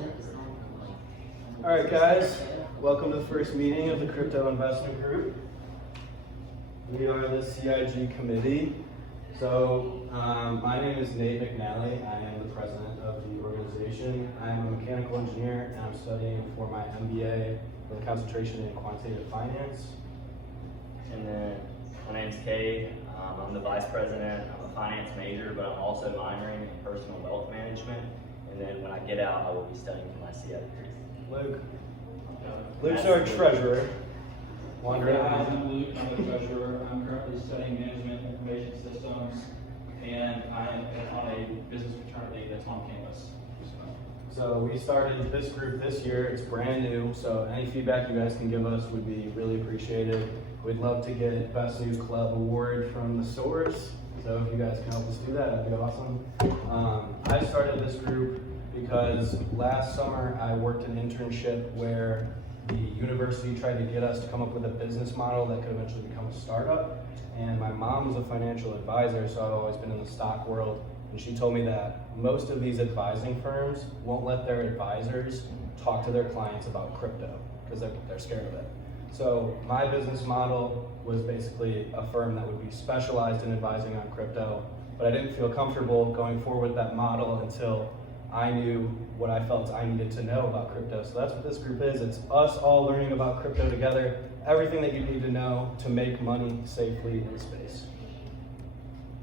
All right, guys, welcome to the first meeting of the Crypto Investment Group. We are the CIG committee. So my name is Nate McNally. I am the president of the organization. I am a mechanical engineer and I'm studying for my MBA with a concentration in quantitative finance. And then my name's Cade. I'm the vice president. I'm a finance major, but I'm also minoring in personal wealth management. And then when I get out, I will be studying for my CIG degree. Luke's our treasurer. Wandering Guys, around. I'm Luke, I'm the treasurer. I'm currently studying management information systems, and I am on a business fraternity that's on campus. So we started this group this year. It's brand new, so any feedback you guys can give us would be really appreciated. We'd love to get Best New Club Award from the source. So if you guys can help us do that, that'd be awesome. I started this group because last summer I worked an internship where the university tried to get us to come up with a business model that could eventually become a startup. And my mom was a financial advisor, so I've always been in the stock world. And she told me that most of these advising firms won't let their advisors talk to their clients about crypto because they're scared of it. So my business model was basically a firm that would be specialized in advising on crypto, but I didn't feel comfortable going forward with that model until I knew what I felt I needed to know about crypto. So that's what this group is. It's us all learning about crypto together, everything that you need to know to make money safely in space.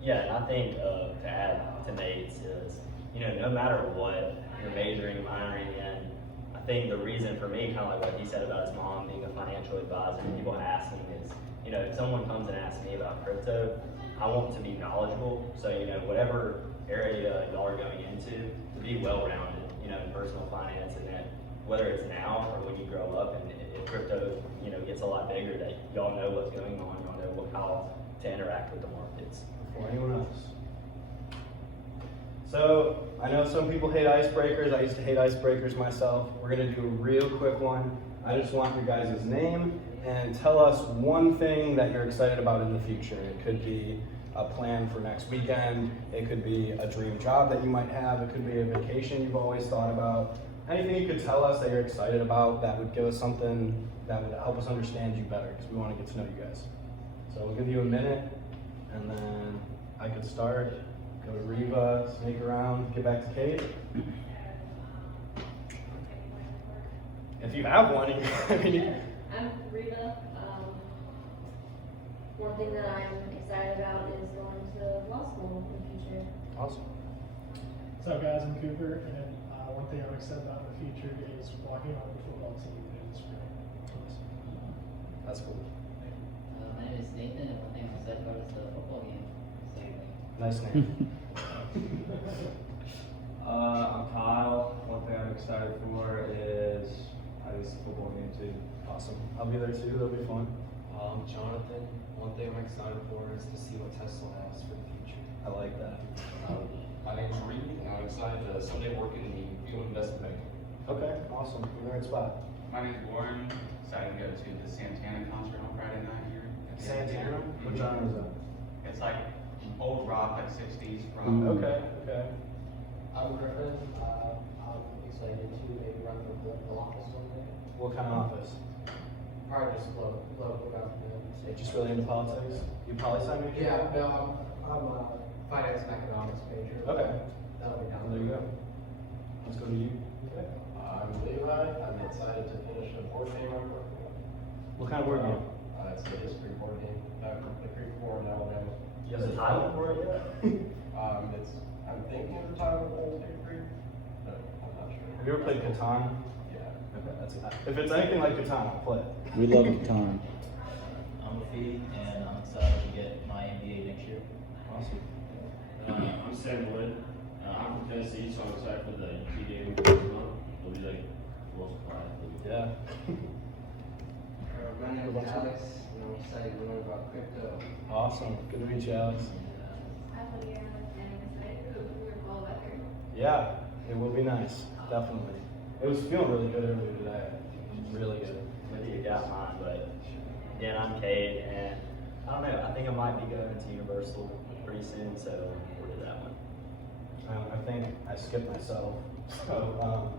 Yeah, and I think to add to Nate's is, no matter what you're majoring, minoring in, I think the reason for me, kind of like what he said about his mom being a financial advisor, and people ask him is, if someone comes and asks me about crypto, I want to be knowledgeable. So, whatever area y'all are going into, to be well-rounded, in personal finance, and then whether it's now or when you grow up, and if crypto, gets a lot bigger, that y'all know what's going on, y'all know how to interact with the markets. Before anyone else. So I know some people hate icebreakers. I used to hate icebreakers myself. We're gonna do a real quick one. I just want your guys' name and tell us one thing that you're excited about in the future. It could be a plan for next weekend. It could be a dream job that you might have. It could be a vacation you've always thought about. Anything you could tell us that you're excited about that would give us something that would help us understand you better, because we want to get to know you guys. So we'll give you a minute, and then I could start, go to Reva, sneak around, get back to Kate. If you have one, I'm Reva. One thing that I'm excited about is going to law school in the future. Awesome. What's up, guys? I'm Cooper, and one thing I'm excited about in the future is walking on the football team in the spring. That's cool. My name is Nathan, and one thing I'm excited about is the football game. Nice name. I'm Kyle. One thing I'm excited for is obviously football game too. Awesome. I'll be there too. That'll be fun. Jonathan, one thing I'm excited for is to see what Tesla has for the future. I like that. My name's Reed, and I'm excited to someday work in the field of investment banking. Okay, awesome. You're in the right spot. My name's Warren. Excited to go to the Santana concert on Friday night here. Santana? What genre is that? It's like old rock, like 60s from. Okay. I'm Griffin. I'm excited to maybe run for political office someday. What kind of office? Probably just local government. Just really into politics? You poli-sci major? Yeah, no, I'm a finance and economics major. Okay. That'll be down. Well, there you go. Let's go to you. I'm Levi. I'm excited to finish a board game I'm working on. What kind of board game? It's a history board game. The Creek 4 in Alabama. You have a title for it yet? I'm thinking of the title of State Creek, but I'm not sure. Have you ever played Catan? Yeah. Okay, if it's anything like Catan, I'll play it. We love Catan. I'm Rafi, and I'm excited to get my MBA next year. Awesome. I'm Sam Wood. I'm from Tennessee, so I'm excited for the UT game this month. It'll be like a little surprise. Yeah. My name is Alex, and I'm excited to learn about crypto. Awesome. Good to meet you, Alex. I'm Lydia, and I'm excited for the cooler fall weather. Yeah, it will be nice. Definitely. It was feeling really good earlier today. Really good. Maybe you got mine, but again, I'm Cade, and I don't know, I think I might be going to Universal pretty soon, so I'm looking forward to that one. I think I skipped myself. So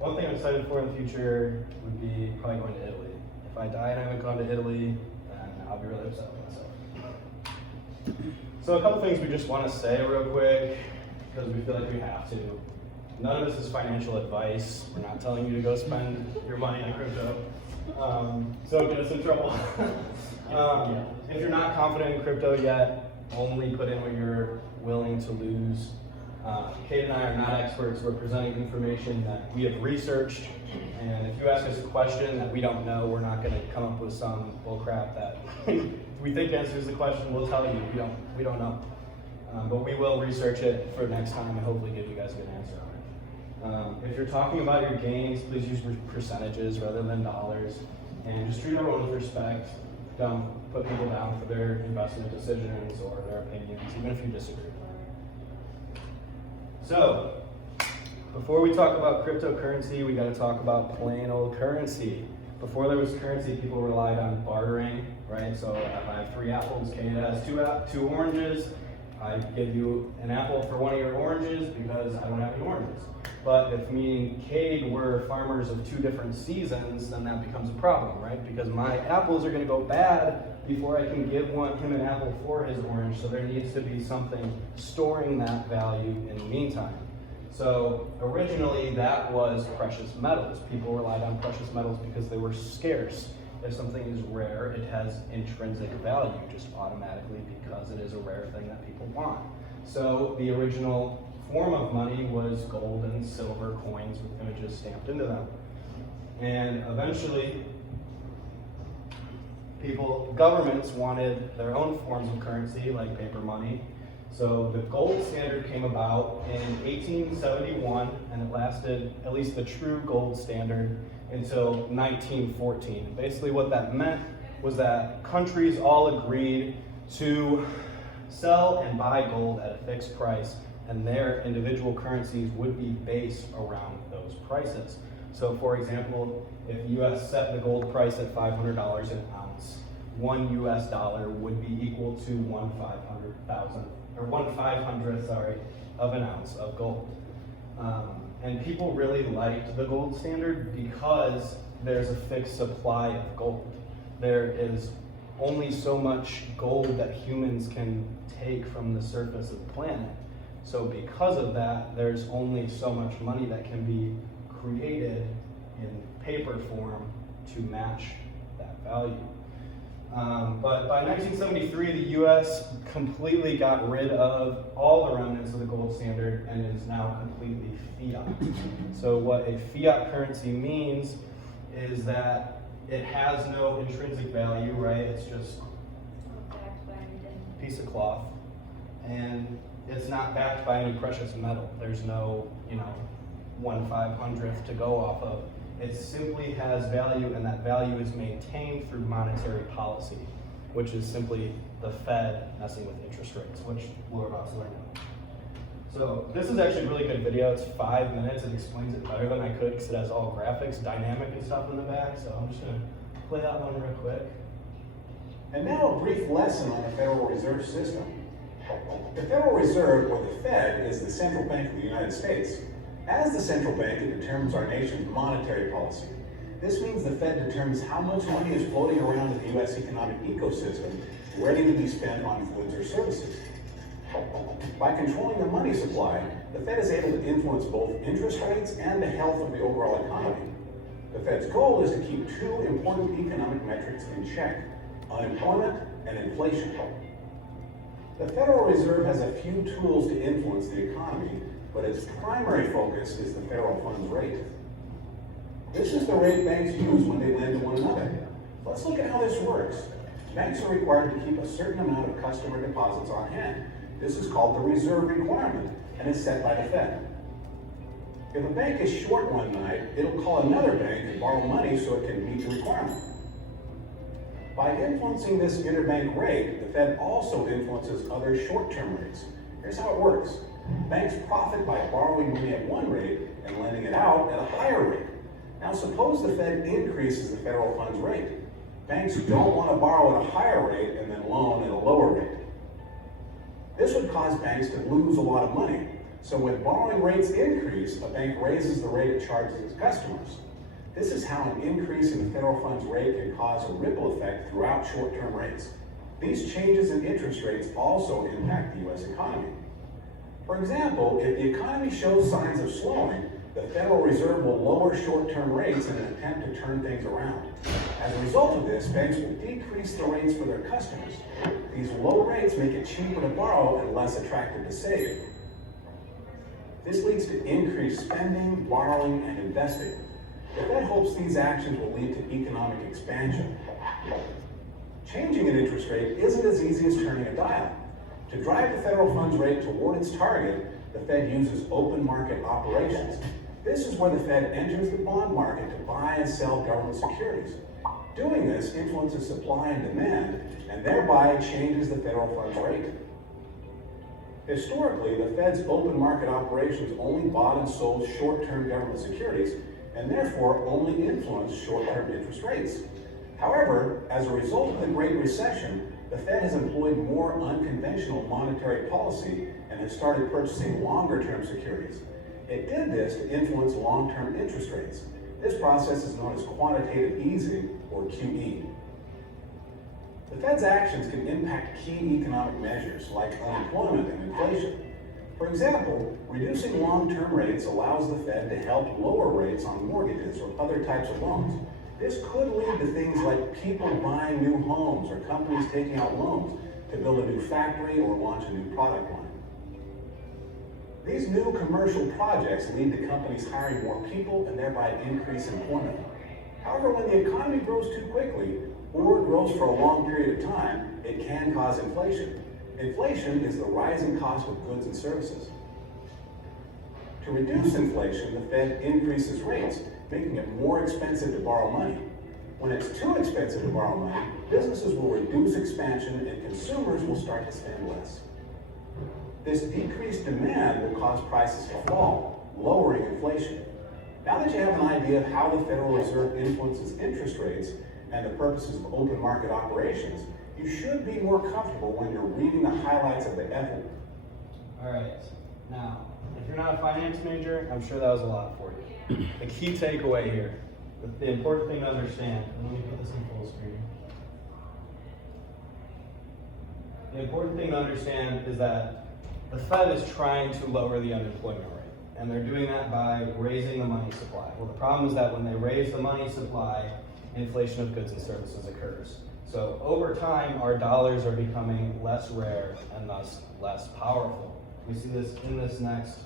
one thing I'm excited for in the future would be probably going to Italy. If I die and I haven't gone to Italy, then I'll be really upset with myself. So a couple things we just want to say real quick, because we feel like we have to. None of this is financial advice. We're not telling you to go spend your money on crypto. So get us in trouble. If you're not confident in crypto yet, only put in what you're willing to lose. Kate and I are not experts. We're presenting information that we have researched. And if you ask us a question that we don't know, we're not going to come up with some bullcrap that if we think answers the question, we'll tell you. We don't know. But we will research it for next time and hopefully give you guys a good answer on it. If you're talking about your gains, please use percentages rather than dollars. And just treat everyone with respect. Don't put people down for their investment decisions or their opinions, even if you disagree. So, before we talk about cryptocurrency, we got to talk about plain old currency. Before there was currency, people relied on bartering, right? So if I have 3 apples, Kate has 2 oranges. I give you an apple for one of your oranges because I don't have any oranges. But if me and Cade were farmers of 2 different seasons, then that becomes a problem, right? Because my apples are going to go bad before I can give him an apple for his orange. So there needs to be something storing that value in the meantime. So originally that was precious metals. People relied on precious metals because they were scarce. If something is rare, it has intrinsic value just automatically because it is a rare thing that people want. So the original form of money was gold and silver coins with images stamped into them. And eventually, governments wanted their own forms of currency, like paper money. So the gold standard came about in 1871, and it lasted, at least the true gold standard, until 1914. And basically what that meant was that countries all agreed to sell and buy gold at a fixed price, and their individual currencies would be based around those prices. So for example, if the US set the gold price at $500 an ounce, $1 US would be equal to 1/500th of an ounce of gold. And people really liked the gold standard because there's a fixed supply of gold. There is only so much gold that humans can take from the surface of the planet. So because of that, there's only so much money that can be created in paper form to match that value. But by 1973, the US completely got rid of all the remnants of the gold standard and is now completely fiat. So what a fiat currency means is that it has no intrinsic value, right? It's just a piece of cloth. And it's not backed by any precious metal. There's no, 1/500th to go off of. It simply has value, and that value is maintained through monetary policy, which is simply the Fed messing with interest rates, which we're about to learn now. So this is actually a really good video. It's 5 minutes. It explains it better than I could because it has all graphics, dynamic and stuff in the back. So I'm just going to play that one real quick. And now a brief lesson on the Federal Reserve System. The Federal Reserve, or the Fed, is the central bank of the United States. As the central bank, it determines our nation's monetary policy. This means the Fed determines how much money is floating around in the U.S. economic ecosystem, ready to be spent on goods or services. By controlling the money supply, the Fed is able to influence both interest rates and the health of the overall economy. The Fed's goal is to keep 2 important economic metrics in check: unemployment and inflation. The Federal Reserve has a few tools to influence the economy, but its primary focus is the federal funds rate. This is the rate banks use when they lend to one another. Let's look at how this works. Banks are required to keep a certain amount of customer deposits on hand. This is called the reserve requirement, and is set by the Fed. If a bank is short one night, it'll call another bank and borrow money so it can meet the requirement. By influencing this interbank rate, the Fed also influences other short-term rates. Here's how it works. Banks profit by borrowing money at one rate and lending it out at a higher rate. Now suppose the Fed increases the federal funds rate. Banks don't want to borrow at a higher rate and then loan at a lower rate. This would cause banks to lose a lot of money. So when borrowing rates increase, a bank raises the rate it charges its customers. This is how an increase in the federal funds rate can cause a ripple effect throughout short-term rates. These changes in interest rates also impact the U.S. economy. For example, if the economy shows signs of slowing, the Federal Reserve will lower short-term rates in an attempt to turn things around. As a result of this, banks will decrease the rates for their customers. These low rates make it cheaper to borrow and less attractive to save. This leads to increased spending, borrowing, and investing. The Fed hopes these actions will lead to economic expansion. Changing an interest rate isn't as easy as turning a dial. To drive the federal funds rate toward its target, the Fed uses open market operations. This is where the Fed enters the bond market to buy and sell government securities. Doing this influences supply and demand, and thereby changes the federal funds rate. Historically, the Fed's open market operations only bought and sold short-term government securities, and therefore only influenced short-term interest rates. However, as a result of the Great Recession, the Fed has employed more unconventional monetary policy and has started purchasing longer-term securities. It did this to influence long-term interest rates. This process is known as quantitative easing, or QE. The Fed's actions can impact key economic measures like unemployment and inflation. For example, reducing long-term rates allows the Fed to help lower rates on mortgages or other types of loans. This could lead to things like people buying new homes or companies taking out loans to build a new factory or launch a new product line. These new commercial projects lead to companies hiring more people and thereby increase employment. However, when the economy grows too quickly or grows for a long period of time, it can cause inflation. Inflation is the rising cost of goods and services. To reduce inflation, the Fed increases rates, making it more expensive to borrow money. When it's too expensive to borrow money, businesses will reduce expansion and consumers will start to spend less. This decreased demand will cause prices to fall, lowering inflation. Now that you have an idea of how the Federal Reserve influences interest rates and the purposes of open market operations, you should be more comfortable when you're reading the highlights of the effort. All right, now, if you're not a finance major, I'm sure that was a lot for you. The key takeaway here, the important thing to understand, and let me put this in full screen. The important thing to understand is that the Fed is trying to lower the unemployment rate, and they're doing that by raising the money supply. Well, the problem is that when they raise the money supply, inflation of goods and services occurs. So over time, our dollars are becoming less rare and thus less powerful. We see this in this next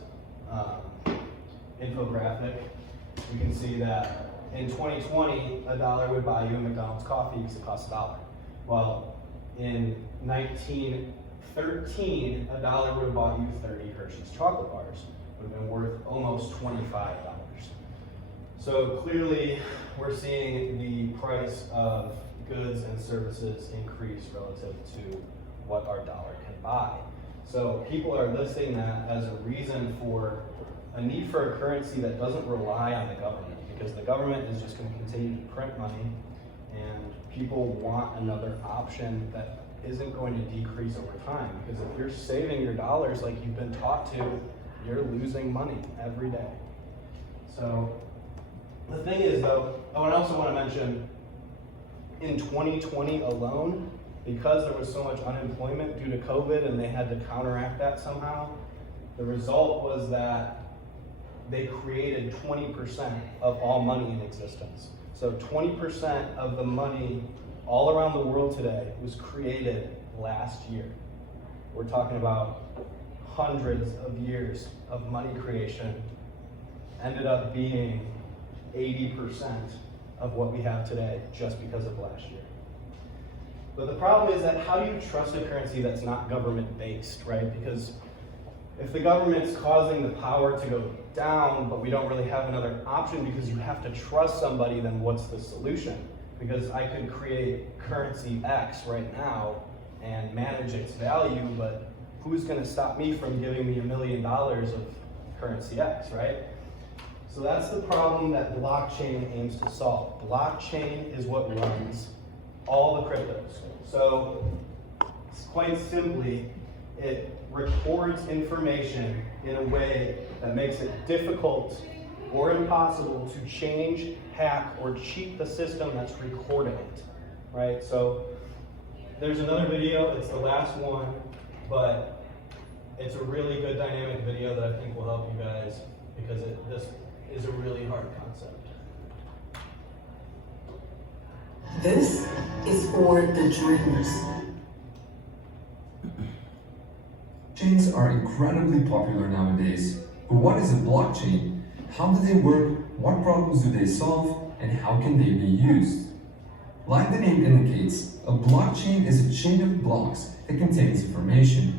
infographic. You can see that in 2020, a dollar would buy you a McDonald's coffee because it costs $1. Well, in 1913, a dollar would have bought you 30 Hershey's chocolate bars. It would have been worth almost $25. So clearly, we're seeing the price of goods and services increase relative to what our dollar can buy. So people are listing that as a reason for a need for a currency that doesn't rely on the government, because the government is just going to continue to print money, and people want another option that isn't going to decrease over time. Because if you're saving your dollars like you've been taught to, you're losing money every day. So the thing is though, I also want to mention, in 2020 alone, because there was so much unemployment due to COVID and they had to counteract that somehow, the result was that they created 20% of all money in existence. So 20% of the money all around the world today was created last year. We're talking about hundreds of years of money creation ended up being 80% of what we have today just because of last year. But the problem is that how do you trust a currency that's not government-based, right? Because if the government's causing the power to go down, but we don't really have another option because you have to trust somebody, then what's the solution? Because I could create currency X right now and manage its value, but who's gonna stop me from giving me $1 million of currency X, right? So that's the problem that blockchain aims to solve. Blockchain is what runs all the cryptos. So quite simply, it records information in a way that makes it difficult or impossible to change, hack, or cheat the system that's recording it, right? So there's another video, it's the last one, but it's a really good dynamic video that I think will help you guys because this is a really hard concept. This is for the dreamers. Blockchains are incredibly popular nowadays. But what is a blockchain? How do they work? What problems do they solve? And how can they be used? Like the name indicates, a blockchain is a chain of blocks that contains information.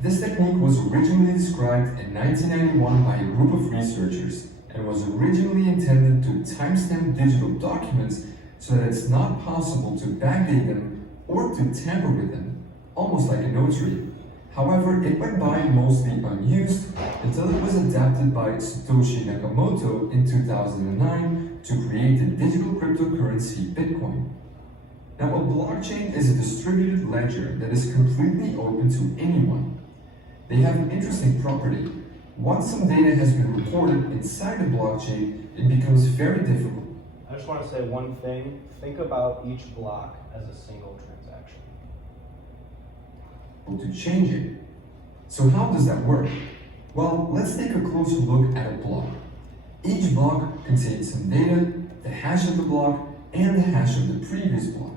This technique was originally described in 1991 by a group of researchers and was originally intended to timestamp digital documents so that it's not possible to backdate them or to tamper with them, almost like a notary. However, it went by mostly unused until it was adapted by Satoshi Nakamoto in 2009 to create the digital cryptocurrency Bitcoin. Now, a blockchain is a distributed ledger that is completely open to anyone. They have an interesting property. Once some data has been recorded inside the blockchain, it becomes very difficult. I just want to say one thing. Think about each block as a single transaction. To change it. So how does that work? Well, let's take a closer look at a block. Each block contains some data, the hash of the block, and the hash of the previous block.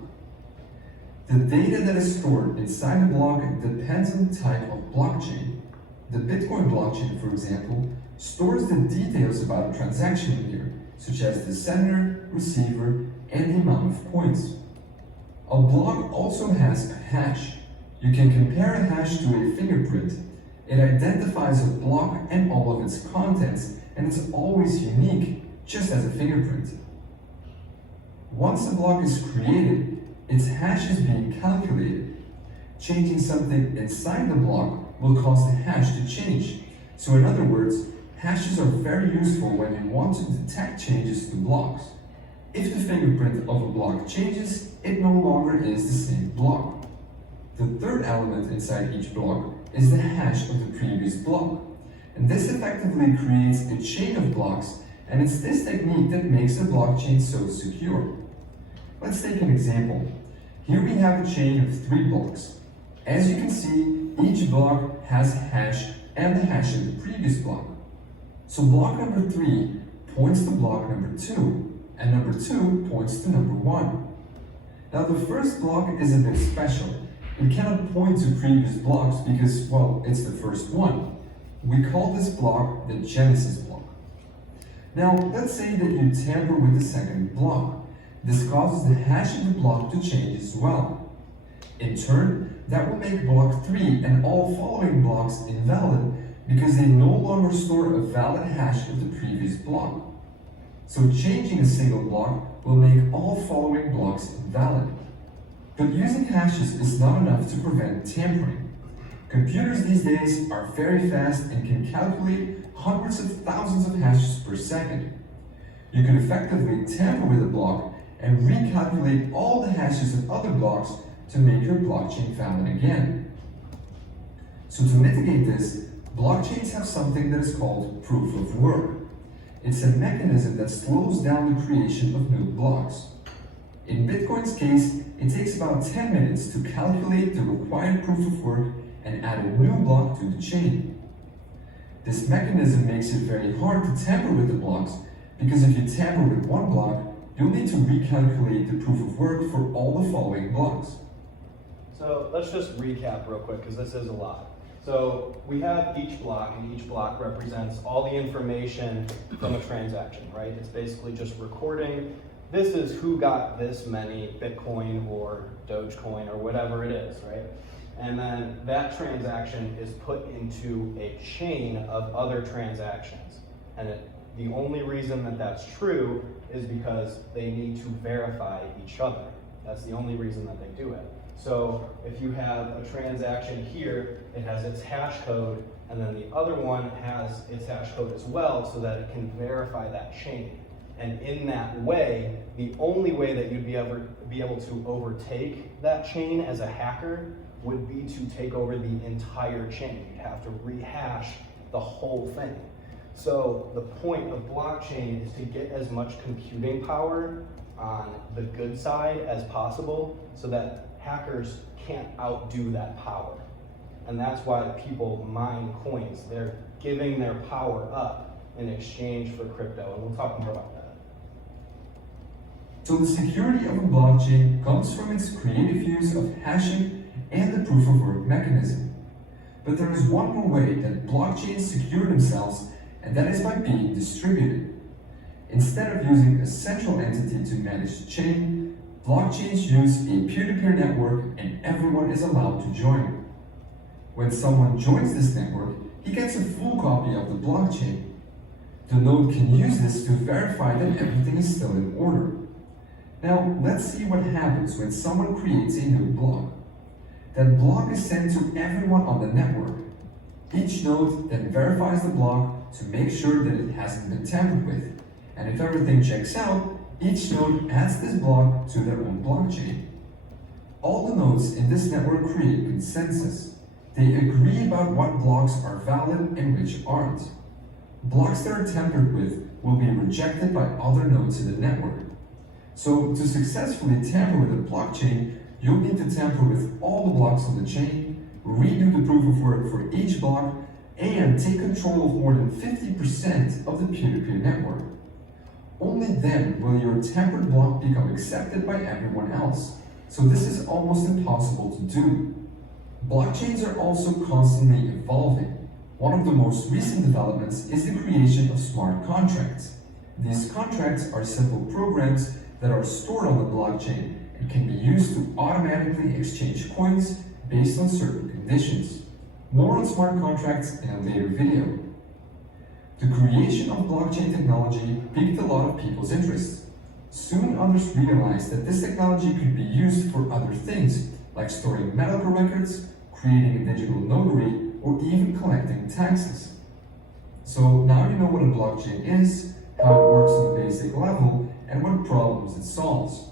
The data that is stored inside the block depends on the type of blockchain. The Bitcoin blockchain, for example, stores the details about a transaction here, such as the sender, receiver, and the amount of coins. A block also has a hash. You can compare a hash to a fingerprint. It identifies a block and all of its contents, and it's always unique, just as a fingerprint. Once a block is created, its hash is being calculated. Changing something inside the block will cause the hash to change. So in other words, hashes are very useful when you want to detect changes to blocks. If the fingerprint of a block changes, it no longer is the same block. The third element inside each block is the hash of the previous block. And this effectively creates a chain of blocks, and it's this technique that makes a blockchain so secure. Let's take an example. Here we have a chain of 3 blocks. As you can see, each block has a hash and the hash of the previous block. So block number 3 points to block number 2, and number 2 points to number 1. Now the first block is a bit special. It cannot point to previous blocks because, well, it's the first one. We call this block the genesis block. Now, let's say that you tamper with the second block. This causes the hash of the block to change as well. In turn, that will make block 3 and all following blocks invalid because they no longer store a valid hash of the previous block. So changing a single block will make all following blocks invalid. But using hashes is not enough to prevent tampering. Computers these days are very fast and can calculate hundreds of thousands of hashes per second. You can effectively tamper with a block and recalculate all the hashes of other blocks to make your blockchain valid again. So to mitigate this, blockchains have something that is called proof of work. It's a mechanism that slows down the creation of new blocks. In Bitcoin's case, it takes about 10 minutes to calculate the required proof of work and add a new block to the chain. This mechanism makes it very hard to tamper with the blocks because if you tamper with one block, you'll need to recalculate the proof of work for all the following blocks. So let's just recap real quick because this is a lot. So we have each block, and each block represents all the information from a transaction, right? It's basically just recording, this is who got this many Bitcoin or Dogecoin or whatever it is, right? And then that transaction is put into a chain of other transactions. And the only reason that that's true is because they need to verify each other. That's the only reason that they do it. So if you have a transaction here, it has its hash code, and then the other one has its hash code as well so that it can verify that chain. And in that way, the only way that you'd be able to overtake that chain as a hacker would be to take over the entire chain. You'd have to rehash the whole thing. So the point of blockchain is to get as much computing power on the good side as possible so that hackers can't outdo that power. And that's why people mine coins. They're giving their power up in exchange for crypto, and we'll talk more about that. So the security of a blockchain comes from its creative use of hashing and the proof of work mechanism. But there is one more way that blockchains secure themselves, and that is by being distributed. Instead of using a central entity to manage the chain, blockchains use a peer-to-peer network and everyone is allowed to join. When someone joins this network, he gets a full copy of the blockchain. The node can use this to verify that everything is still in order. Now, let's see what happens when someone creates a new block. That block is sent to everyone on the network. Each node then verifies the block to make sure that it hasn't been tampered with. And if everything checks out, each node adds this block to their own blockchain. All the nodes in this network create consensus. They agree about what blocks are valid and which aren't. Blocks that are tampered with will be rejected by other nodes in the network. So to successfully tamper with a blockchain, you'll need to tamper with all the blocks on the chain, redo the proof of work for each block, and take control of more than 50% of the peer-to-peer network. Only then will your tampered block become accepted by everyone else. So this is almost impossible to do. Blockchains are also constantly evolving. One of the most recent developments is the creation of smart contracts. These contracts are simple programs that are stored on the blockchain and can be used to automatically exchange coins based on certain conditions. More on smart contracts in a later video. The creation of blockchain technology piqued a lot of people's interest. Soon others realized that this technology could be used for other things, like storing medical records, creating a digital notary, or even collecting taxes. So now you know what a blockchain is, how it works on a basic level, and what problems it solves.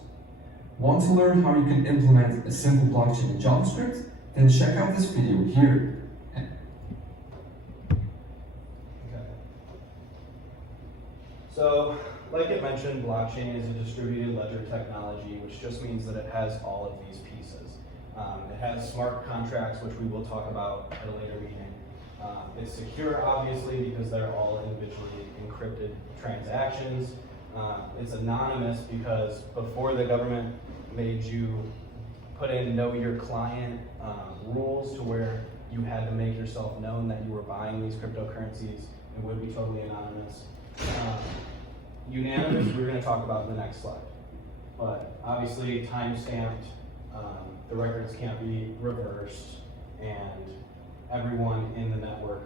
Want to learn how you can implement a simple blockchain in JavaScript? Then check out this video here. So, like it mentioned, blockchain is a distributed ledger technology, which just means that it has all of these pieces. It has smart contracts, which we will talk about at a later meeting. It's secure, obviously, because they're all individually encrypted transactions. It's anonymous because before the government made you put in know your client rules to where you had to make yourself known that you were buying these cryptocurrencies, it would be totally anonymous. Unanimous, we're going to talk about in the next slide. But obviously, time-stamped, the records can't be reversed, and everyone in the network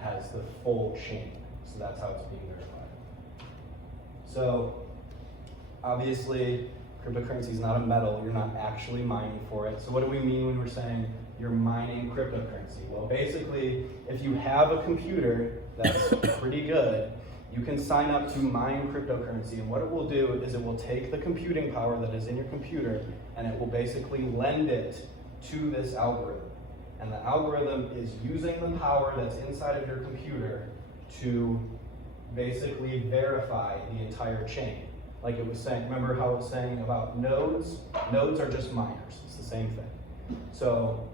has the full chain. So that's how it's being verified. So obviously, cryptocurrency is not a metal. You're not actually mining for it. So what do we mean when we're saying you're mining cryptocurrency? Well, basically, if you have a computer that's pretty good, you can sign up to mine cryptocurrency, and what it will do is it will take the computing power that is in your computer and it will basically lend it to this algorithm. And the algorithm is using the power that's inside of your computer to basically verify the entire chain. Like it was saying, remember how it was saying about nodes? Nodes are just miners, it's the same thing. So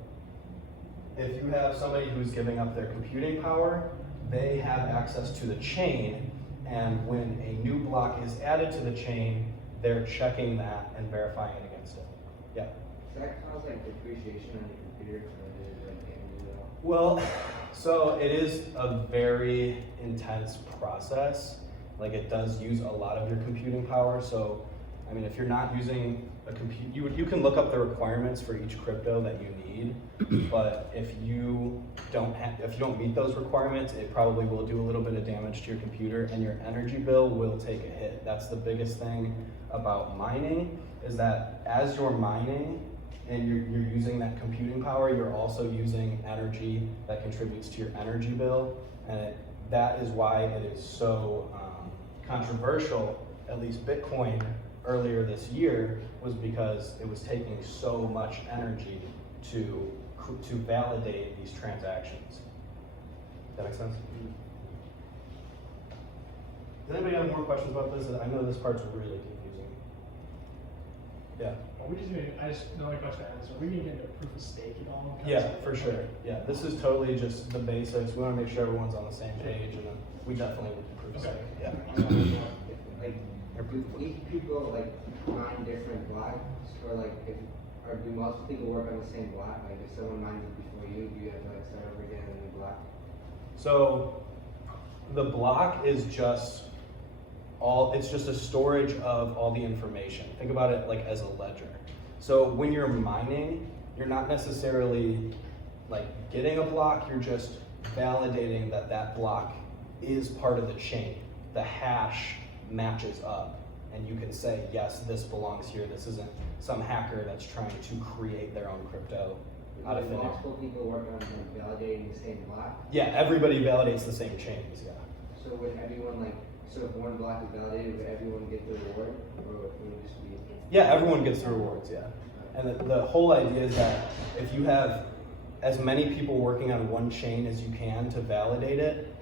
if you have somebody who's giving up their computing power, they have access to the chain, and when a new block is added to the chain, they're checking that and verifying it against it. Yeah? Does that cause like depreciation on your computer? Well, so it is a very intense process. Like it does use a lot of your computing power. So, I mean, if you're not using a computer, you can look up the requirements for each crypto that you need. But if you don't meet those requirements, it probably will do a little bit of damage to your computer, and your energy bill will take a hit. That's the biggest thing about mining, is that as you're mining and you're using that computing power, you're also using energy that contributes to your energy bill, and that is why it is so controversial. At least Bitcoin earlier this year was because it was taking so much energy to to validate these transactions. That make sense? Does anybody have more questions about this? I know this part's really confusing. Yeah. Are we just gonna, the only question I have is, are we gonna get into proof of stake at all? Yeah, for sure. Yeah, this is totally just the basics. We want to make sure everyone's on the same page, and then we definitely would proof of stake. Yeah. Like, do each people like mine different blocks, or like, or do most people work on the same block? Like, if someone mines it before you, do you have to like start over again on a new block? So the block is just it's just a storage of all the information. Think about it like as a ledger. So when you're mining, you're not necessarily like getting a block, you're just validating that that block is part of the chain. The hash matches up, and you can say, yes, this belongs here. This isn't some hacker that's trying to create their own crypto out of thin air. Multiple people work on validating the same block? Yeah, everybody validates the same chains, yeah. So would everyone like, so if one block is validated, would everyone get the reward? Or would it just be? Yeah, everyone gets the rewards, yeah. And the whole idea is that if you have as many people working on one chain as you can to validate it,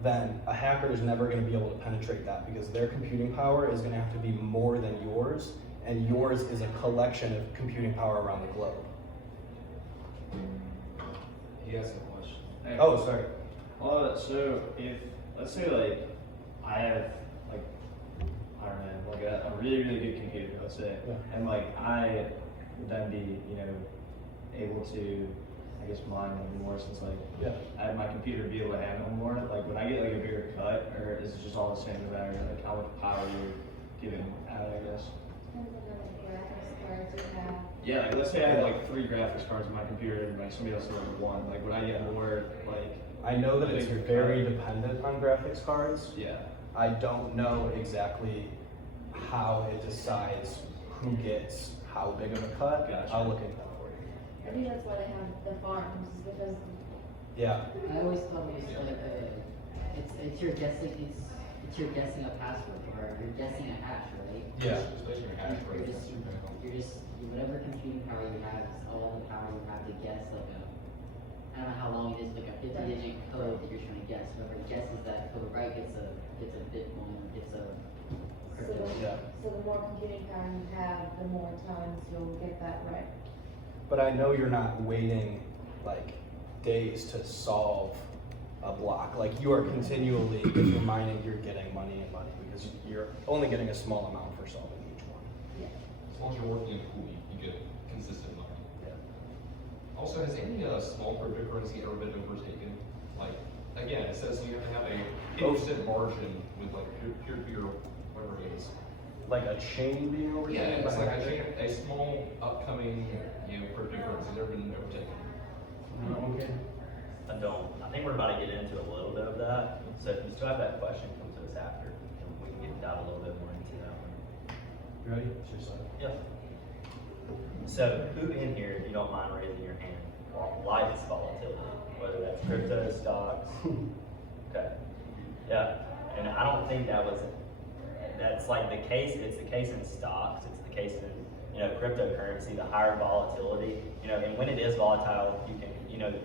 then a hacker is never going to be able to penetrate that, because their computing power is going to have to be more than yours, and yours is a collection of computing power around the globe. He has a question. Oh, sorry. So if, let's say like, I have like, I don't know, like a really, really good computer, let's say, Yeah. and like I would then be, able to, I guess, mine more, since like, my computer be able to handle more. Like, would I get like a bigger cut, or is it just all the same no matter like how much power you're giving out, I guess? Depends on how many graphics cards you have. Yeah, like let's say I had like 3 graphics cards in my computer and like somebody else had like 1. Like, would I get more like? I know that it's very dependent on graphics cards. Yeah. I don't know exactly how it decides who gets how big of a cut. Gotcha. I'll look into that for you. I think that's why they have the farms, is because Yeah. I always thought it was like it's your guessing, it's your guessing a password, or you're guessing a hash, right? Yeah. You're just whatever computing power you have is all the power you have to guess like I don't know how long it is, like a 50-digit code that you're trying to guess. Whoever guesses that code right gets a Bitcoin, gets a crypto. So the more computing power you have, the more times you'll get that right. But I know you're not waiting like days to solve a block. Like, you are continually, if you're mining, you're getting money and money, because you're only getting a small amount for solving each one. As long as you're working in a pool, you get consistent money. Yeah. Also, has any small cryptocurrency ever been overtaken? Like, again, it says you have to have a 50% margin with like peer-to-peer, whatever it is. Like a chain being overtaken? Yeah, it's by like hacker? a small upcoming, cryptocurrency has never been overtaken. Okay. I think we're about to get into a little bit of that. So if you still have that question, come to us after, and we can get dive a little bit more into that one. You ready? It's your side. Yeah. So who in here, if you don't mind raising your hand, likes volatility, whether that's crypto, stocks? Okay. Yeah. And I don't think that's like the case. It's the case in stocks. It's the case in cryptocurrency. The higher volatility, and when it is volatile, you can,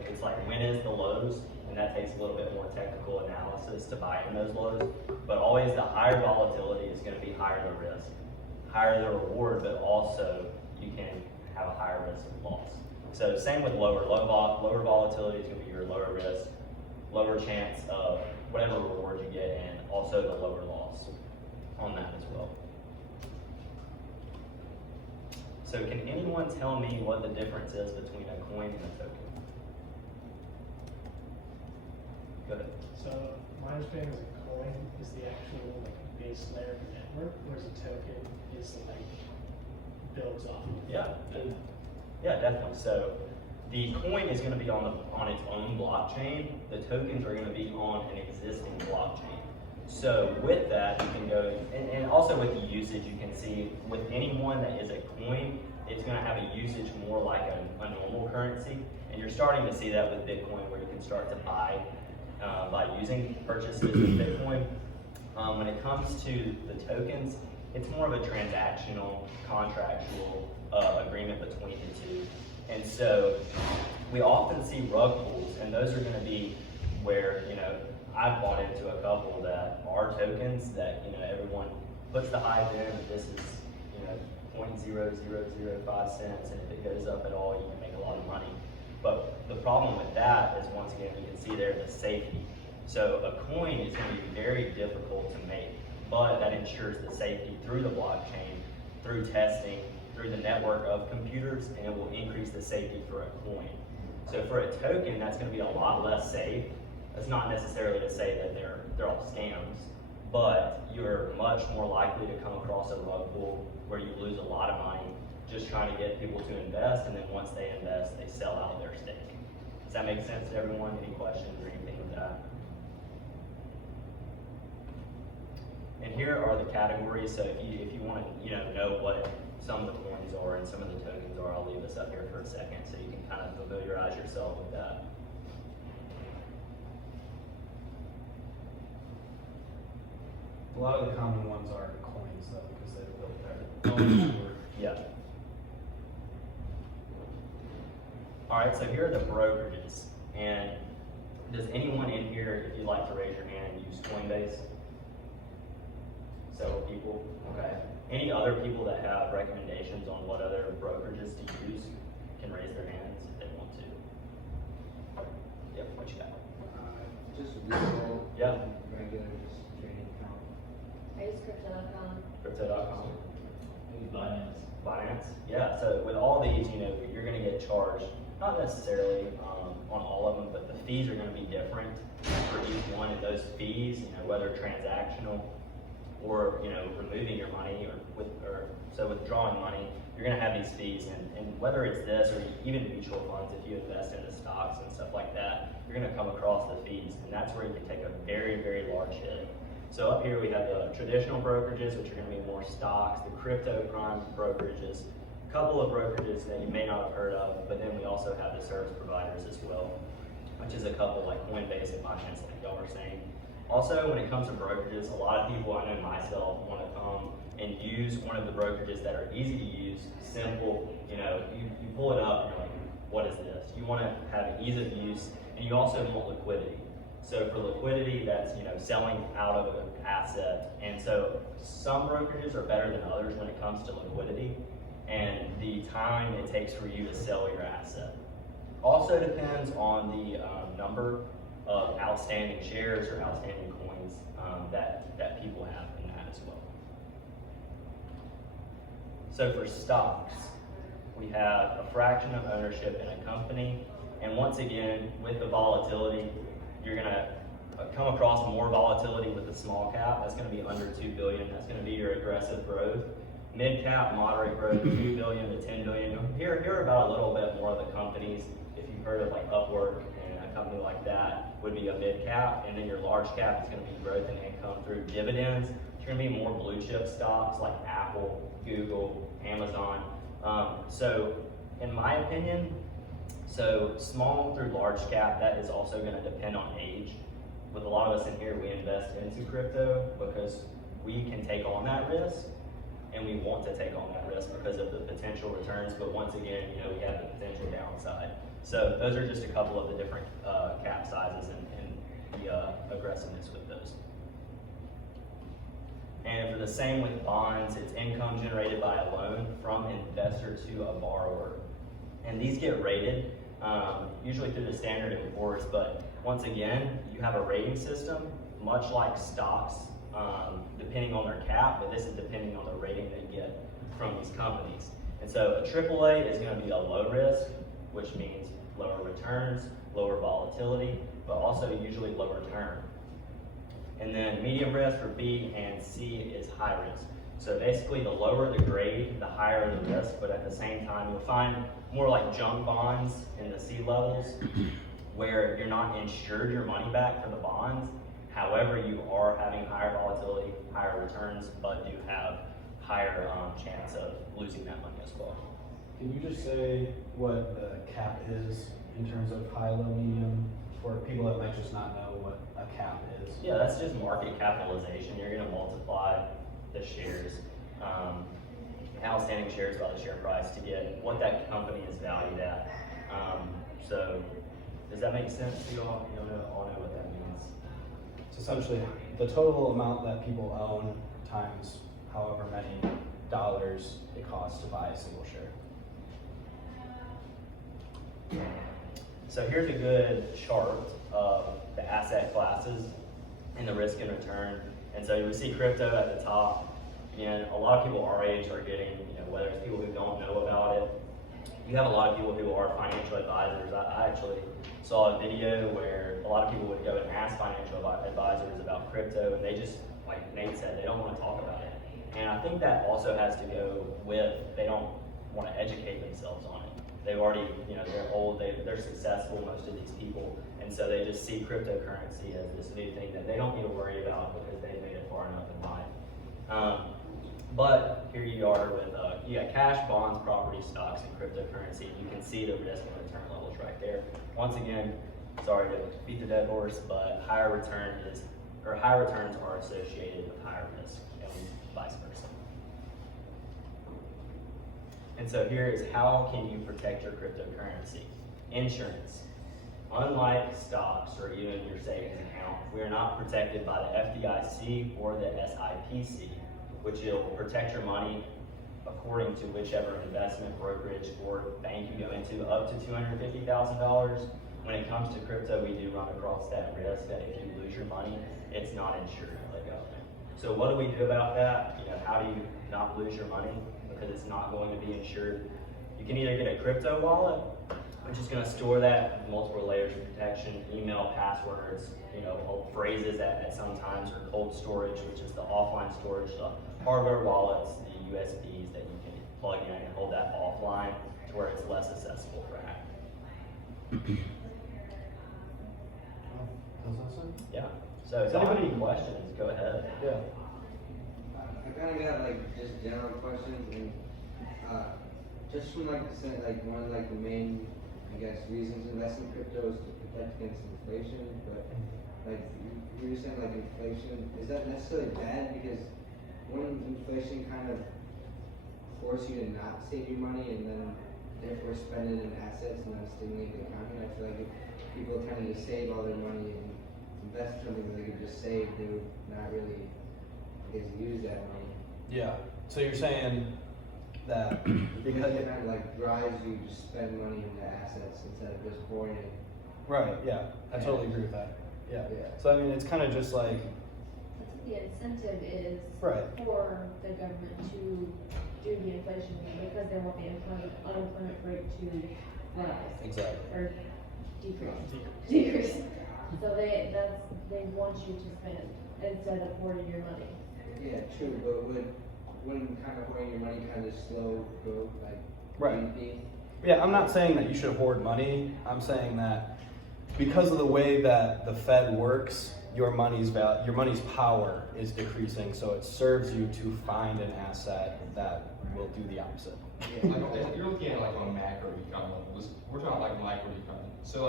it's like, when is the lows, and that takes a little bit more technical analysis to buy in those lows. But always the higher volatility is going to be higher the risk, higher the reward, but also you can have a higher risk of loss. So same with lower volatility is going to be your lower risk, lower chance of whatever reward you get, and also the lower loss on that as well. So can anyone tell me what the difference is between a coin and a token? Go ahead. So my understanding is a coin is the actual base layer of the network, whereas a token is builds off of it. Yeah, definitely. So the coin is going to be on its own blockchain. The tokens are going to be on an existing blockchain. So with that, you can go, and also with the usage, you can see with anyone that is a coin, it's going to have a usage more like a normal currency. And you're starting to see that with Bitcoin, where you can start to buy by using purchases with Bitcoin. When it comes to the tokens, it's more of a transactional, contractual agreement between the two. And so we often see rug pulls, and those are gonna be where, I've bought into a couple that are tokens that, everyone puts the hype in, and this is, 0.0005 cents, and if it goes up at all, you can make a lot of money. But the problem with that is, once again, you can see there the safety. So a coin is gonna be very difficult to make, but that ensures the safety through the blockchain, through testing, through the network of computers, and it will increase the safety for a coin. So for a token, that's gonna be a lot less safe. That's not necessarily to say that they're all scams, but you're much more likely to come across a rug pull where you lose a lot of money just trying to get people to invest, and then once they invest, they sell out their stake. Does that make sense to everyone? Any questions or anything with that? And here are the categories. So if you want to know what some of the coins are and some of the tokens are, I'll leave this up here for a second so you can kind of familiarize yourself with that. A lot of the common ones are coins though, because they've built their own network. Yeah. All right, so here are the brokerages. And does anyone in here, if you'd like to raise your hand, use Coinbase? Several people, okay. Any other people that have recommendations on what other brokerages to use can raise their hands if they want to. Yep, what you got? Just legal. Yeah. Regular, just trading account. I use crypto.com. Crypto.com. Maybe Binance. Binance, yeah. So with all these, you're going to get charged, not necessarily on all of them, but the fees are going to be different for each one. And those fees, whether transactional or removing your money or withdrawing money, you're going to have these fees. And whether it's this or even mutual funds, if you invest into stocks and stuff like that, you're going to come across the fees, and that's where you can take a very, very large hit. So up here we have the traditional brokerages, which are going to be more stocks, the crypto prime brokerages, a couple of brokerages that you may not have heard of, but then we also have the service providers as well, which is a couple like Coinbase and Binance, like y'all were saying. Also, when it comes to brokerages, a lot of people, I know myself, want to come and use one of the brokerages that are easy to use, simple. You pull it up and you're like, what is this? You want to have ease of use, and you also want liquidity. So for liquidity, that's selling out of an asset. And so some brokerages are better than others when it comes to liquidity and the time it takes for you to sell your asset. Also depends on the number of outstanding shares or outstanding coins that people have in that as well. So for stocks, we have a fraction of ownership in a company. And once again, with the volatility, you're gonna come across more volatility with the small cap. That's gonna be under 2 billion. That's gonna be your aggressive growth. Mid cap, moderate growth, 2 billion to 10 billion. Hear about a little bit more of the companies. If you've heard of like Upwork and a company like that would be a mid cap. And then your large cap is gonna be growth and income through dividends. It's gonna be more blue chip stocks like Apple, Google, Amazon. So in my opinion, so small through large cap, that is also going to depend on age. With a lot of us in here, we invest into crypto because we can take on that risk, and we want to take on that risk because of the potential returns. But once again, we have the potential downside. So those are just a couple of the different cap sizes and the aggressiveness with those. And for the same with bonds, it's income generated by a loan from an investor to a borrower. And these get rated, usually through the Standard & Poor's, but once again, you have a rating system, much like stocks, depending on their cap, but this is depending on the rating they get from these companies. And so a AAA is going to be a low risk, which means lower returns, lower volatility, but also usually lower term. And then medium risk for B and C is high risk. So basically the lower the grade, the higher the risk, but at the same time you'll find more like junk bonds in the C levels where you're not insured your money back for the bonds. However, you are having higher volatility, higher returns, but you have higher chance of losing that money as well. Can you just say what the cap is in terms of high, low, medium, for people that might just not know what a cap is? Yeah, that's just market capitalization. You're going to multiply the shares. outstanding shares by the share price to get what that company is valued at. So does that make sense to you all? You all know what that means. It's essentially the total amount that people own times however many dollars it costs to buy a single share. So here's a good chart of the asset classes and the risk and return. And so you see crypto at the top, and a lot of people our age are getting, whether it's people who don't know about it. You have a lot of people who are financial advisors. I actually saw a video where a lot of people would go and ask financial advisors about crypto, and they just, like Nate said, they don't want to talk about it. And I think that also has to go with, they don't want to educate themselves on it. They've already, they're old, they're successful, most of these people, and so they just see cryptocurrency as this new thing that they don't need to worry about because they've made it far enough in life. But here you are with, you got cash, bonds, property, stocks, and cryptocurrency. You can see the risk and return levels right there. Once again, sorry to beat the dead horse, but higher returns are associated with higher risk and vice versa. And so here is how can you protect your cryptocurrency? Insurance. Unlike stocks or even your savings account, we are not protected by the FDIC or the SIPC, which will protect your money according to whichever investment, brokerage, or bank you go into, up to $250,000. When it comes to crypto, we do run across that risk that if you lose your money, it's not insured by the government. So what do we do about that? How do you not lose your money? Because it's not going to be insured. You can either get a crypto wallet, which is going to store that with multiple layers of protection, email, passwords, phrases at sometimes, or cold storage, which is the offline storage, the hardware wallets, the USBs that you can plug in and hold that offline to where it's less accessible for hacking. Yeah. So if anybody any questions, go ahead. Yeah. I kind of got just general questions, and just from one of the main, I guess, reasons to invest in crypto is to protect against inflation. But you were saying inflation, is that necessarily bad? Because wouldn't inflation kind of force you to not save your money and then therefore spend it in assets and then stimulate the economy? I feel like if people tended to save all their money and invest in something that they could just save, they would not really, use that money. Yeah. So you're saying that because it kind of drives you to spend money into assets instead of just pouring it. Right. Yeah. I totally agree with that. Yeah. So I mean, it's kind of just like. The incentive is right. for the government to do the inflation because they want the unemployment rate to rise. Exactly. Or decrease. So they want you to spend instead of hoarding your money. Yeah, true, but wouldn't kind of hoarding your money kind of slow growth, right. GDP? Yeah, I'm not saying that you should hoard money. I'm saying that because of the way that the Fed works, your money's power is decreasing, so it serves you to find an asset that will do the opposite. Yeah, you're looking at on macro econ level. We're talking micro econ. So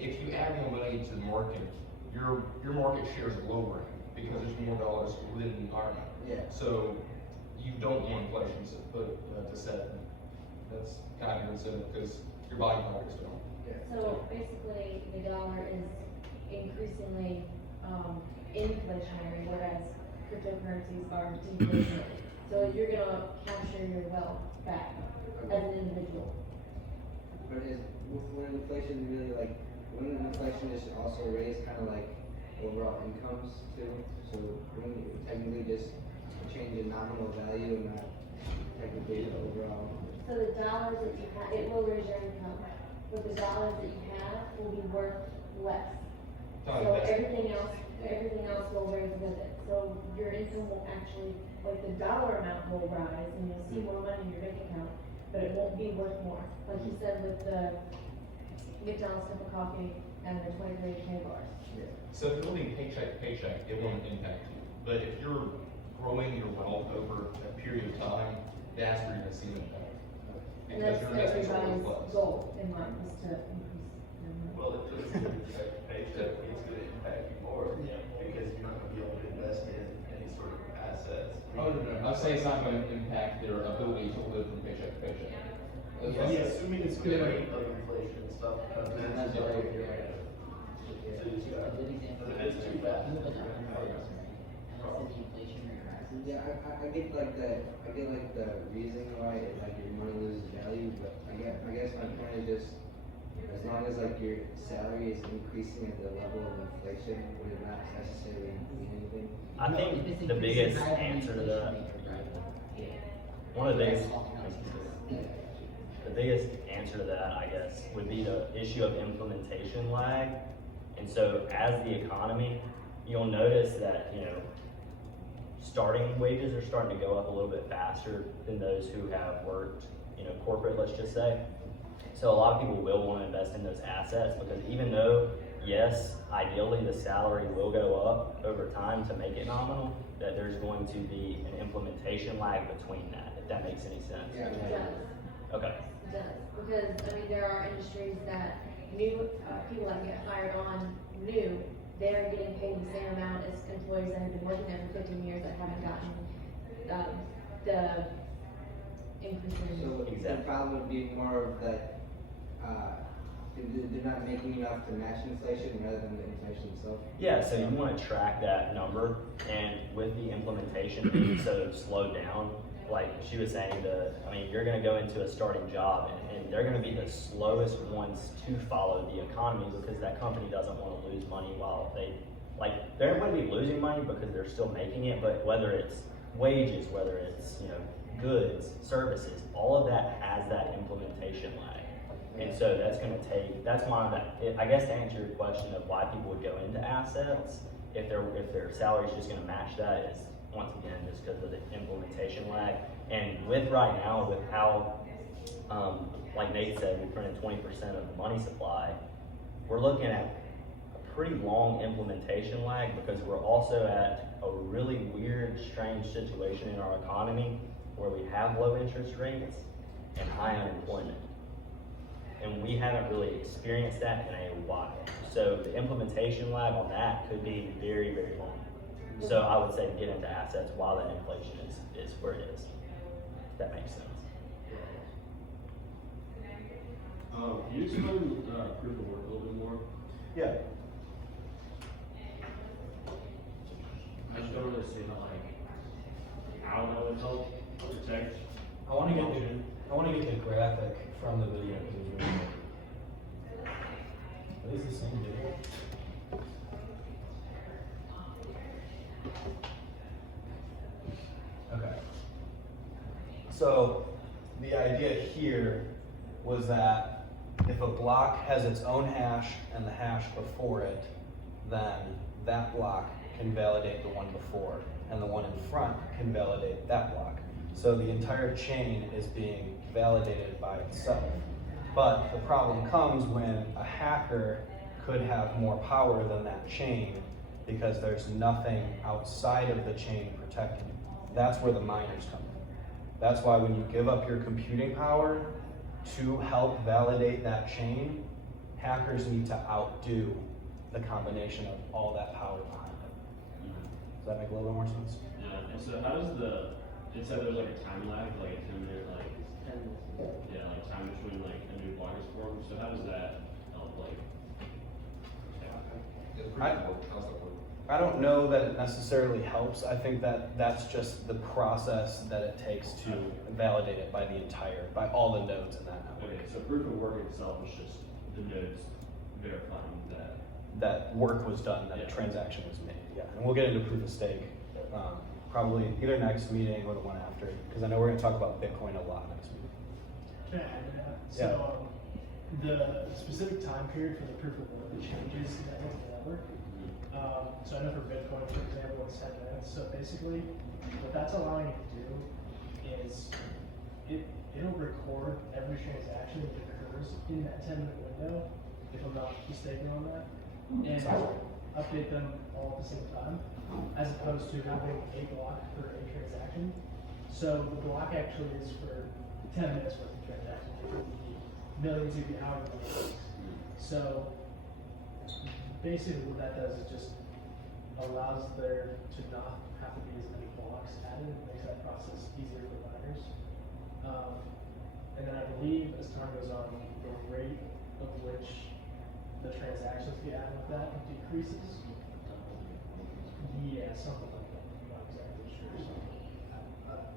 if you add more money to the market, your market share is lowering because there's more dollars within the environment. Yeah. So you don't want inflation to set. That's kind of your incentive because your buying power is down. Yeah. So basically, the dollar is increasingly inflationary, whereas cryptocurrencies are deflationary. So you're gonna capture your wealth back as an individual. But when inflation really wouldn't inflation just also raise kind of overall incomes too? So wouldn't it technically just change the nominal value and not technically the overall? So the dollars that you have, it will raise your income, but the dollars that you have will be worth less. So everything else will raise with it. So your income will actually, the dollar amount will rise and you'll see more money in your bank account, but it won't be worth more. Like you said with the McDonald's cup of coffee and the 23 candy bars. Yeah. So if you're living paycheck to paycheck, it won't impact you. But if you're growing your wealth over a period of time, that's where you're going to see an impact. And that's everybody's goal in life is to increase their money. Well, if it's paycheck, it's going to impact you more because you're not going to be able to invest in any sort of asset assets. Oh, no. I'd say it's not gonna impact their ability to live from paycheck to paycheck. Yeah, assuming it's good. Of inflation and stuff. That's Yeah. right, you're right. So it's too fast. A good example. It's too fast. And that's the inflation rate rises. Yeah, I get like the reason why like your money loses value, but I guess my point is just as long as like your salary is increasing at the level of inflation, would it not necessarily mean anything? I think the biggest answer to that, one of the biggest answer to that, I guess, would be the issue of implementation lag. And so as the economy, you'll notice that, starting wages are starting to go up a little bit faster than those who have worked, corporate, let's just say. So a lot of people will want to invest in those assets because even though, yes, ideally the salary will go up over time to make it nominal, that there's going to be an implementation lag between that, if that makes any sense. It does. Okay. It does, because, there are industries that new, people that get hired on new, they're getting paid the same amount as employees that have been working there for 15 years that haven't gotten, the increase in. So the problem would be more of that, they're not making enough to match inflation rather than the inflation itself. Yeah, so you want to track that number, and with the implementation being so slowed down, like she was saying, you're going to go into a starting job, and they're going to be the slowest ones to follow the economy because that company doesn't want to lose money while they're going to be losing money because they're still making it, but whether it's wages, whether it's, goods, services, all of that has that implementation lag. And so that's one of I guess to answer your question of why people would go into assets, if their salary is just gonna match that, is once again, just because of the implementation lag. And with right now, with how, like Nate said, we printed 20% of the money supply, we're looking at a pretty long implementation lag because we're also at a really weird, strange situation in our economy where we have low interest rates and high unemployment. And we haven't really experienced that in a while. So the implementation lag on that could be very, very long. So I would say get into assets while that inflation is where it is. If that makes sense. Can you explain proof of work a little bit more? Yeah. I just don't understand how that would help protect. I want to get the graphic from the video because it's really good. What is the same video? Okay. So the idea here was that if a block has its own hash and the hash before it, then that block can validate the one before, and the one in front can validate that block. So the entire chain is being validated by itself. But the problem comes when a hacker could have more power than that chain because there's nothing outside of the chain protecting it. That's where the miners come in. That's why when you give up your computing power to help validate that chain, hackers need to outdo the combination of all that power behind it. Does that make a little bit more sense? Yeah, and so how does it said there's a time lag, a 10-minute, time between a new block is formed, so how does that help, I don't know that it necessarily helps. I think that that's just the process that it takes to validate it by all the nodes in that network. Okay, so proof of work itself is just the nodes verifying that work was done, that a transaction was made, yeah. And we'll get into proof of stake, probably either next meeting or the one after, because I know we're gonna talk about Bitcoin a lot next meeting. Can I add to that? So, the specific time period for the proof of work changes network to network. So I know for Bitcoin, for example, it's 10 minutes. So basically, what that's allowing you to do is it'll record every transaction that occurs in that 10-minute window, if I'm not mistaken on that, and update them all at the same time, as opposed to having a block for a transaction. So the block actually is for 10 minutes worth of transactions. It could be millions, it could be however many days. So basically what that does is just allows there to not have to be as many blocks added, makes that process easier for miners. And then I believe as time goes on, the rate of which the transactions get added with that decreases. Yeah, something like that. I'm not exactly sure.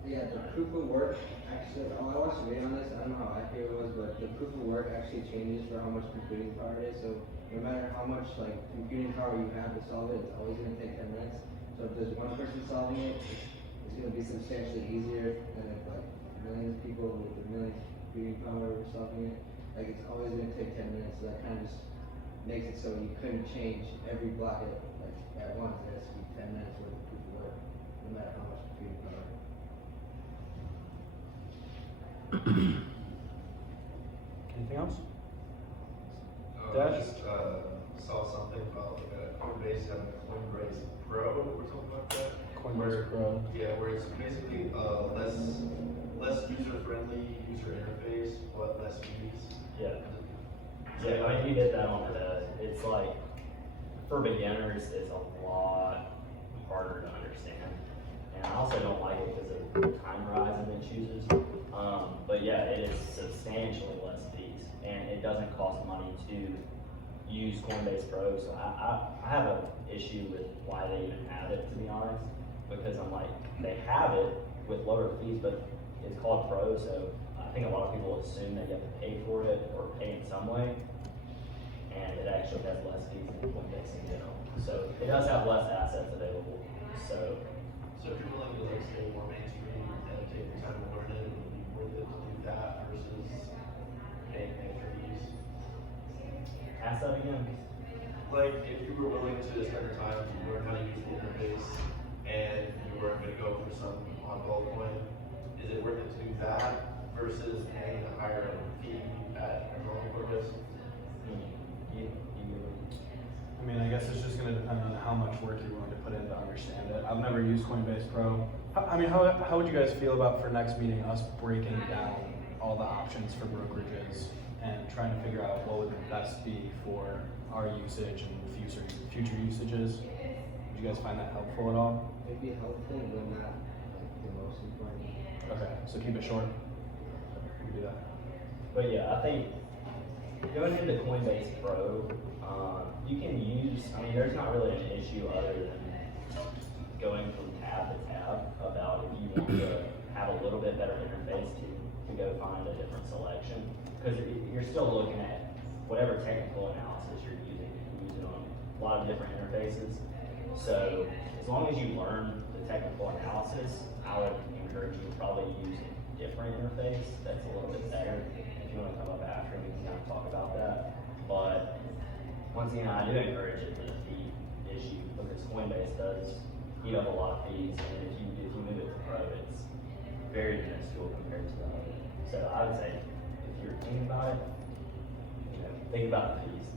Yeah, the proof of work, actually, I watched a video on this, I don't know how accurate it was, but the proof of work actually changes for how much computing power it is, so no matter how much like computing power you have to solve it, it's always gonna take 10 minutes. So if there's one person solving it, it's gonna be substantially easier than if like millions of people with millions of computing power were solving it. Like it's always gonna take 10 minutes, so that kind of just makes it so you couldn't change every block at once. It has to be 10 minutes worth of proof of work, no matter how much computing power. Anything else? I just saw something about Coinbase having a Coinbase Pro or something like that. Coinbase Pro. Yeah, where it's basically less user-friendly user interface, but less fees. Yeah. Yeah, I mean, you hit that on the head. It's like, for beginners, it's a lot harder to understand. And I also don't like it because of the time horizon it chooses. But yeah, it is substantially less fees. And it doesn't cost money to use Coinbase Pro. So I have an issue with why they even have it, to be honest. Because I'm like, they have it with lower fees, but it's called Pro, so I think a lot of people assume that you have to pay for it or pay in some way. And it actually has less fees than Coinbase in general. So it does have less assets available. So if you're willing to like stay more mainstream and take the time to learn it, it would be worth it to do that versus paying extra fees. ask that again. Like if you were willing to spend the time to learn how to use the interface and you were going to go for some on-call coin, is it worth it to do that versus paying a higher fee at a normal purpose? I mean, I guess it's just going to depend on how much work you're willing to put in to understand it. I've never used Coinbase Pro. How would you guys feel about for next meeting us breaking down all the options for brokerages and trying to figure out what would the best be for our usage and future usages? Would you guys find that helpful at all? It'd be helpful, but not like the most important. Okay, so keep it short. We can do that. But yeah, I think going into Coinbase Pro, you can use, I mean, there's not really an issue other than going from tab to tab about if you want to have a little bit better interface to go find a different selection. Because you're still looking at whatever technical analysis you're using on a lot of different interfaces. So as long as you learn the technical analysis, I would encourage you to probably use a different interface that's a little bit better. If you want to come up after, we can kind of talk about that. But once again, I do encourage it for the fee issue because Coinbase does eat up a lot of fees, and if you move it to Pro, it's very minuscule compared to the other. So I would say if you're thinking about it, think about the fees.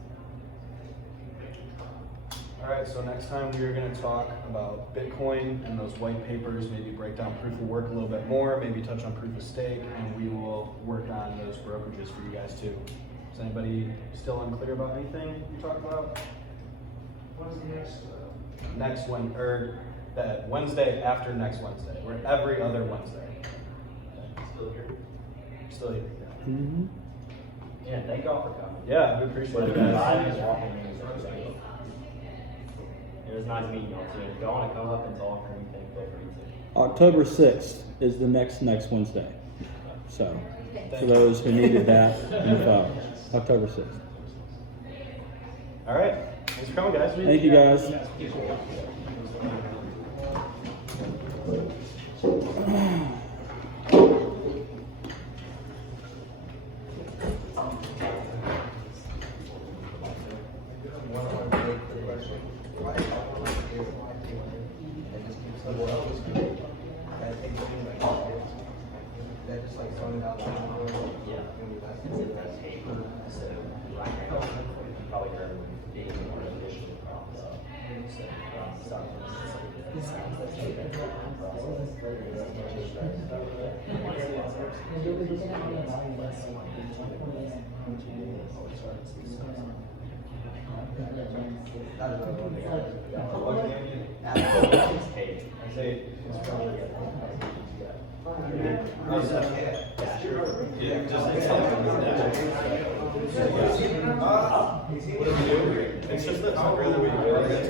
All right, so next time we are going to talk about Bitcoin and those white papers, maybe break down proof of work a little bit more, maybe touch on proof of stake, and we will work on those brokerages for you guys too. Is anybody still unclear about anything you talked about? When's the next? Next one, or that Wednesday after next Wednesday. We're every other Wednesday. Still here? Still here. Yeah. Mm-hmm. Yeah, thank y'all for coming. Yeah, we appreciate it, guys. It was nice meeting y'all too. If y'all want to come up and talk or anything, feel free to. October 6th is the next Wednesday. So, for those who needed that info, October 6th. All right. Thanks for coming, guys. Thank you, guys. That's It's just that I'd rather we